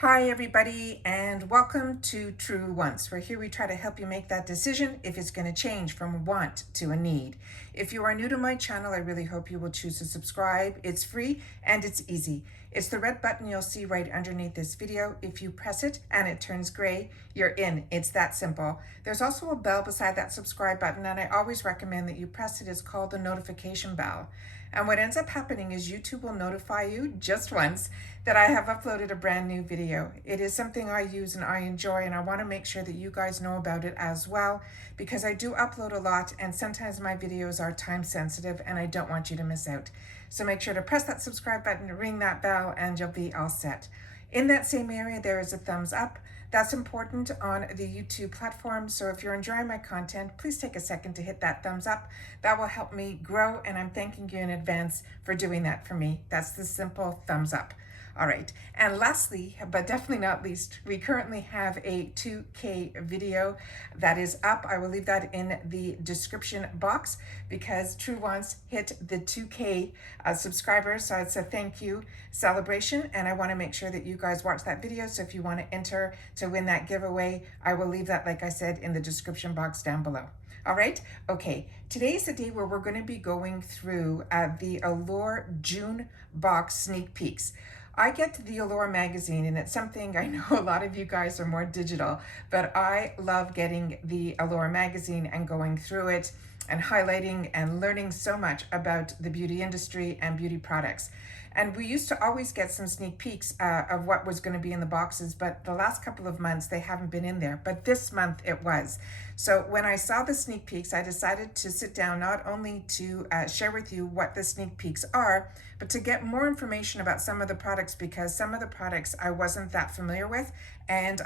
Hi everybody, and welcome to True Wants, where here we try to help you make that decision if it's going to change from a want to a need. If you are new to my channel, I really hope you will choose to subscribe. It's free and it's easy. It's the red button you'll see right underneath this video. If you press it and it turns gray, you're in. It's that simple. There's also a bell beside that subscribe button, and I always recommend that you press it. It's called the notification bell. And what ends up happening is YouTube will notify you just once that I have uploaded a brand new video. It is something I use and I enjoy, and I want to make sure that you guys know about it as well, because I do upload a lot and sometimes my videos are time sensitive and I don't want you to miss out. So make sure to press that subscribe button, ring that bell, and you'll be all set. In that same area, there is a thumbs up. That's important on the YouTube platform. So if you're enjoying my content, please take a second to hit that thumbs up. That will help me grow, and I'm thanking you in advance for doing that for me. That's the simple thumbs up. All right, and lastly, but definitely not least, we currently have a 2K video that is up. I will leave that in the description box because True Wants hit the 2K subscribers, so it's a thank you celebration, and I want to make sure that you guys watch that video. So if you want to enter to win that giveaway, I will leave that, like I said, in the description box down below. All right, okay, today's the day where we're going to be going through the Allure June box sneak peeks. I get the Allure magazine, and it's something I know a lot of you guys are more digital, but I love getting the Allure magazine and going through it and highlighting and learning so much about the beauty industry and beauty products. And we used to always get some sneak peeks of what was going to be in the boxes, but the last couple of months they haven't been in there. But this month it was. So when I saw the sneak peeks, I decided to sit down not only to share with you what the sneak peeks are, but to get more information about some of the products, because some of the products I wasn't that familiar with. And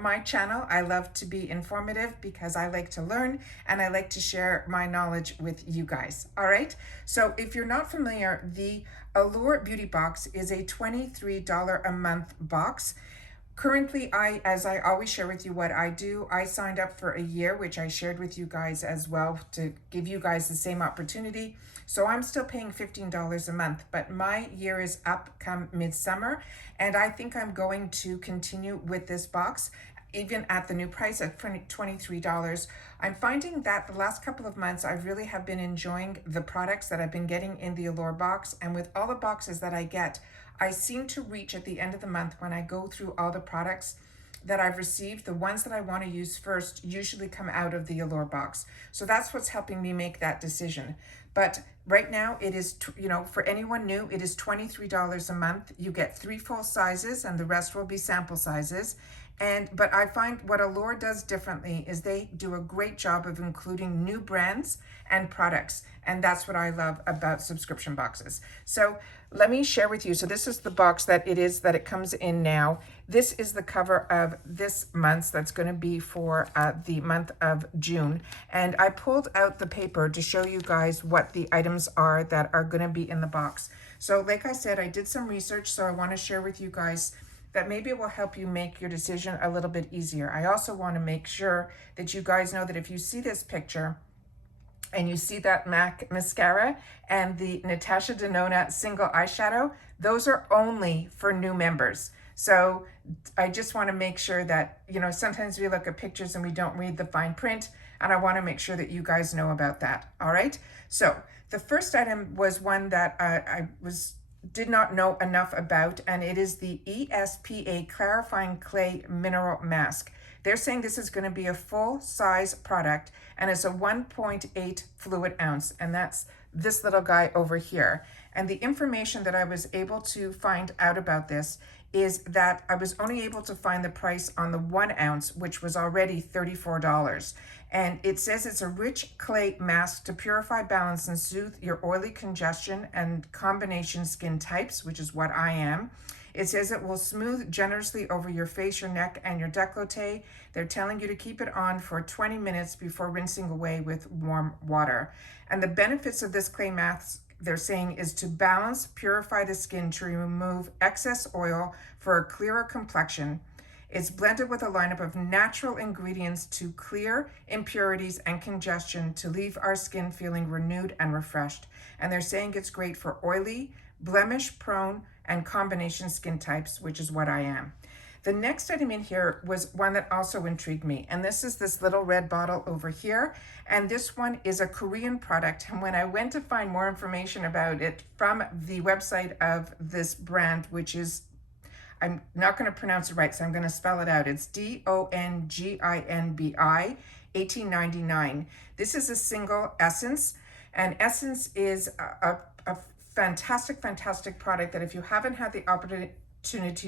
my channel, I love to be informative because I like to learn and I like to share my knowledge with you guys. All right. So if you're not familiar, the Allure Beauty Box is a $23 a month box. Currently, as I always share with you what I do, I signed up for a year, which I shared with you guys as well to give you guys the same opportunity. So I'm still paying $15 a month, but my year is up come midsummer, and I think I'm going to continue with this box even at the new price of $23. I'm finding that the last couple of months I really have been enjoying the products that I've been getting in the Allure box, and with all the boxes that I get, I seem to reach at the end of the month when I go through all the products that I've received, the ones that I want to use first usually come out of the Allure box. So that's what's helping me make that decision. But right now it is, for anyone new, it is $23 a month. You get 3 full sizes and the rest will be sample sizes. But I find what Allure does differently is they do a great job of including new brands and products. And that's what I love about subscription boxes. So let me share with you. So this is the box that it comes in now. This is the cover of this month's, that's going to be for the month of June. And I pulled out the paper to show you guys what the items are that are going to be in the box. So like I said, I did some research, so I want to share with you guys that maybe it will help you make your decision a little bit easier. I also want to make sure that you guys know that if you see this picture and you see that MAC mascara and the Natasha Denona single eyeshadow, those are only for new members. So I just want to make sure that, sometimes we look at pictures and we don't read the fine print, and I want to make sure that you guys know about that. All right. So the first item was one that I did not know enough about, and it is the Espa Clarifying Clay Mineral Mask. They're saying this is going to be a full size product, and it's a 1.8 fluid ounce, and that's this little guy over here. And the information that I was able to find out about this is that I was only able to find the price on the 1 ounce, which was already $34. And it says it's a rich clay mask to purify, balance, and soothe your oily congestion and combination skin types, which is what I am. It says it will smooth generously over your face, your neck, and your décolleté. They're telling you to keep it on for 20 minutes before rinsing away with warm water. And the benefits of this clay mask, they're saying, is to balance, purify the skin, to remove excess oil for a clearer complexion. It's blended with a lineup of natural ingredients to clear impurities and congestion, to leave our skin feeling renewed and refreshed. And they're saying it's great for oily, blemish prone, and combination skin types, which is what I am. The next item in here was one that also intrigued me, and this is this little red bottle over here, and this one is a Korean product. And when I went to find more information about it from the website of this brand, which is, I'm not going to pronounce it right, so I'm going to spell it out. It's DONGINBI 1899. This is a single essence, and essence is a fantastic, fantastic product that if you haven't had the opportunity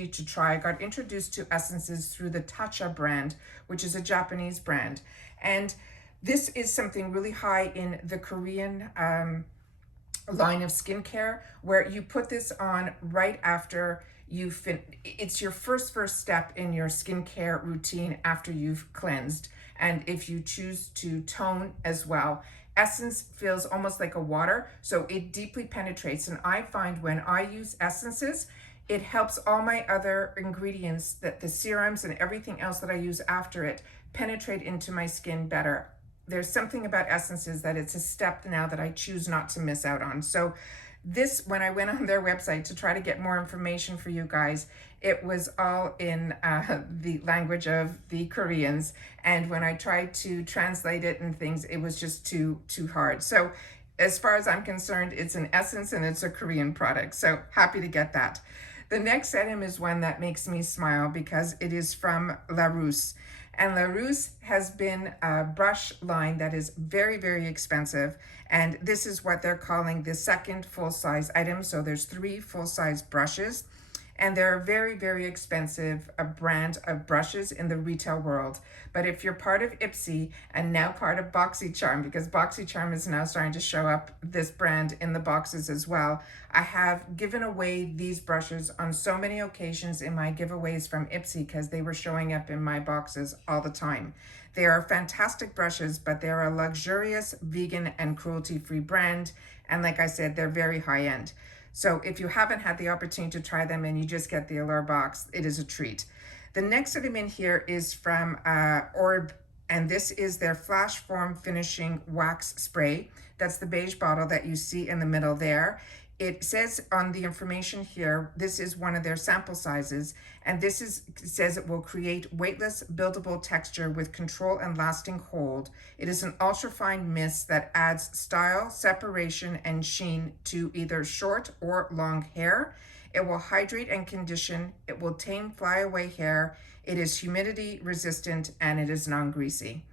to try, I got introduced to essences through the Tatcha brand, which is a Japanese brand. And this is something really high in the Korean line of skincare, where you put this on right after it's your first step in your skincare routine after you've cleansed. And if you choose to tone as well, essence feels almost like a water, so it deeply penetrates. And I find when I use essences, it helps all my other ingredients, that the serums and everything else that I use after it, penetrate into my skin better. There's something about essences that it's a step now that I choose not to miss out on. So this, when I went on their website to try to get more information for you guys, it was all in the language of the Koreans. And when I tried to translate it and things, it was just too hard. So as far as I'm concerned, it's an essence and it's a Korean product. So happy to get that. The next item is one that makes me smile because it is from La Rousse. And La Rousse has been a brush line that is very, very expensive. And this is what they're calling the second full-size item. So there's 3 full-size brushes. And they're a very, very expensive brand of brushes in the retail world. But if you're part of Ipsy and now part of BoxyCharm, because BoxyCharm is now starting to show up this brand in the boxes as well, I have given away these brushes on so many occasions in my giveaways from Ipsy because they were showing up in my boxes all the time. They are fantastic brushes, but they're a luxurious, vegan, and cruelty-free brand. And like I said, they're very high-end. So if you haven't had the opportunity to try them and you just get the Allure box, it is a treat. The next item in here is from Oribe, and this is their Flash Form Finishing Wax Spray. That's the beige bottle that you see in the middle there. It says on the information here, this is one of their sample sizes, and it says it will create weightless, buildable texture with control and lasting hold. It is an ultra-fine mist that adds style, separation, and sheen to either short or long hair. It will hydrate and condition. It will tame flyaway hair. It is humidity resistant, and it is non-greasy.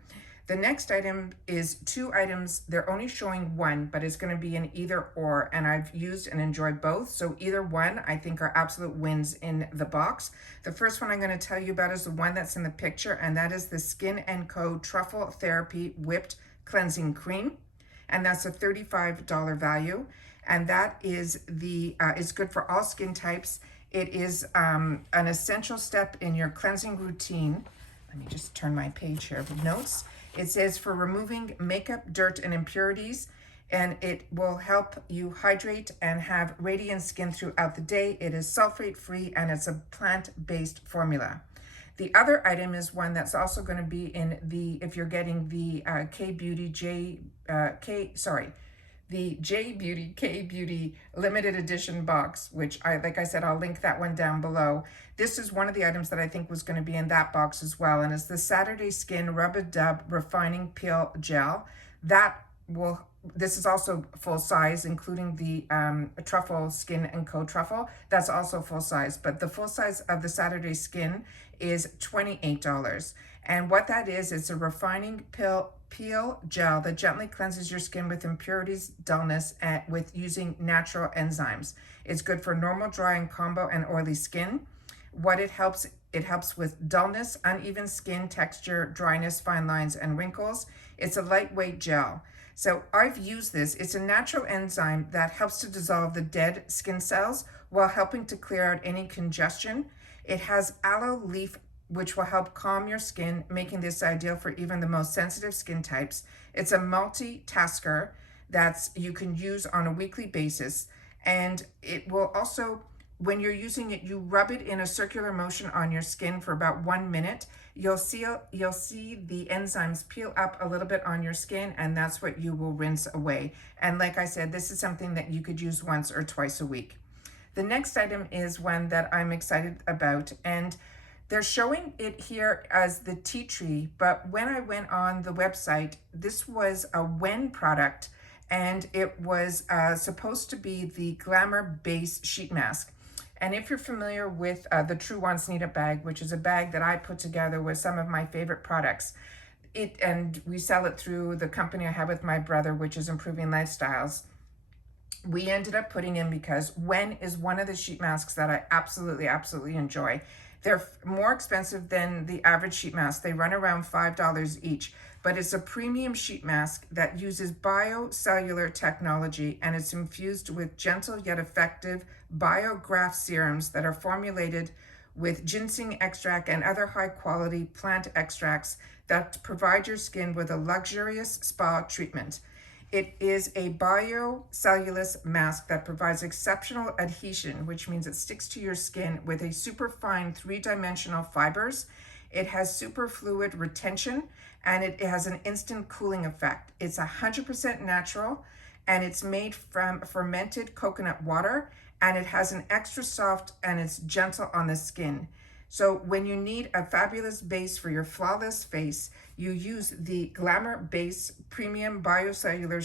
The next item is 2 items. They're only showing one, but it's going to be an either or, and I've used and enjoyed both. So either one, I think, are absolute wins in the box. The first one I'm going to tell you about is the one that's in the picture, and that is the Skin Encode Truffle Therapy Whipped Cleansing Cream, and that's a $35 value. And that is it's good for all skin types. It is an essential step in your cleansing routine. Let me just turn my page here of notes. It says for removing makeup, dirt, and impurities, and it will help you hydrate and have radiant skin throughout the day. It is sulfate-free, and it's a plant-based formula. The other item is one that's also going to be in the, if you're getting the the J Beauty K Beauty limited edition box, which like I said, I'll link that one down below. This is one of the items that I think was going to be in that box as well, and it's the Saturday Skin Rub-a-Dub Refining Peel Gel. This is also full size, including the Truffle Skin Encode Truffle. That's also full size, but the full size of the Saturday Skin is $28. And what that is, it's a refining peel gel that gently cleanses your skin with impurities, dullness, and with using natural enzymes. It's good for normal, dry, and combo and oily skin. What it helps with dullness, uneven skin texture, dryness, fine lines, and wrinkles. It's a lightweight gel. So I've used this. It's a natural enzyme that helps to dissolve the dead skin cells while helping to clear out any congestion. It has aloe leaf, which will help calm your skin, making this ideal for even the most sensitive skin types. It's a multitasker that you can use on a weekly basis. And it will also, when you're using it, you rub it in a circular motion on your skin for about 1 minute. You'll see the enzymes peel up a little bit on your skin, and that's what you will rinse away. And like I said, this is something that you could use once or twice a week. The next item is one that I'm excited about, and They're showing it here as the tea tree, but when I went on the website, this was a Wen product, and it was supposed to be the Glamour Base Sheet Mask. And if you're familiar with the True Wants Need It bag, which is a bag that I put together with some of my favorite products, and we sell it through the company I have with my brother, which is Improving Lifestyles. We ended up putting in because Wen is one of the sheet masks that I absolutely enjoy. They're more expensive than the average sheet mask. They run around $5 each, but it's a premium sheet mask that uses biocellular technology, and it's infused with gentle yet effective biograft serums that are formulated with ginseng extract and other high quality plant extracts that provide your skin with a luxurious spa treatment. It is a biocellulose mask that provides exceptional adhesion, which means it sticks to your skin with a super fine 3-dimensional fibers. It has superfluid retention, and it has an instant cooling effect. It's 100% natural, and it's made from fermented coconut water, and it has an extra soft, and it's gentle on the skin. So when you need a fabulous base for your flawless face, you use the Glamour Base Premium Biocellular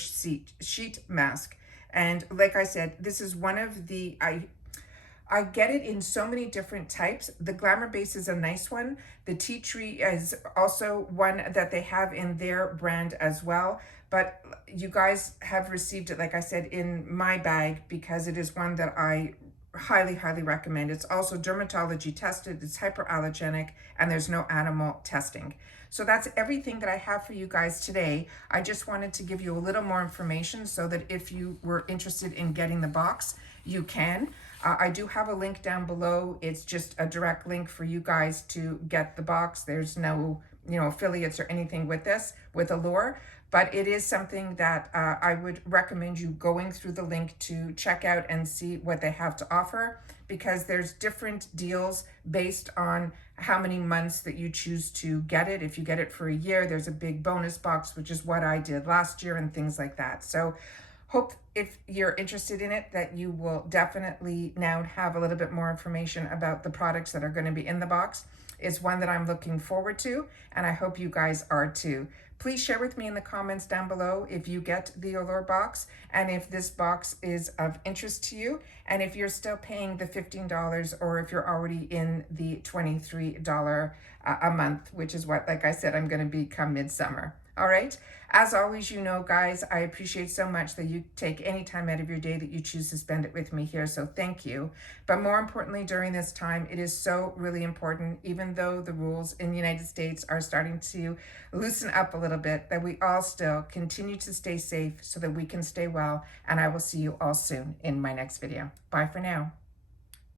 Sheet Mask. And like I said, this is one of the, I get it in so many different types. The Glamour Base is a nice one. The Tea Tree is also one that they have in their brand as well. But you guys have received it, like I said, in my bag because it is one that I highly recommend. It's also dermatology tested, it's hyperallergenic, and there's no animal testing. So that's everything that I have for you guys today. I just wanted to give you a little more information so that if you were interested in getting the box, you can. I do have a link down below. It's just a direct link for you guys to get the box. There's no, affiliates or anything with this, with Allure. But it is something that I would recommend you going through the link to check out and see what they have to offer, because there's different deals based on how many months that you choose to get it. If you get it for a year, there's a big bonus box, which is what I did last year and things like that. So hope if you're interested in it that you will definitely now have a little bit more information about the products that are going to be in the box. It's one that I'm looking forward to, and I hope you guys are too. Please share with me in the comments down below if you get the Allure box and if this box is of interest to you, and if you're still paying the $15 or if you're already in the $23 a month, which is what, like I said, I'm going to be come midsummer. All right. As always, guys, I appreciate so much that you take any time out of your day that you choose to spend it with me here. So thank you. But more importantly, during this time, it is so really important, even though the rules in the United States are starting to loosen up a little bit, that we all still continue to stay safe so that we can stay well. And I will see you all soon in my next video. Bye for now.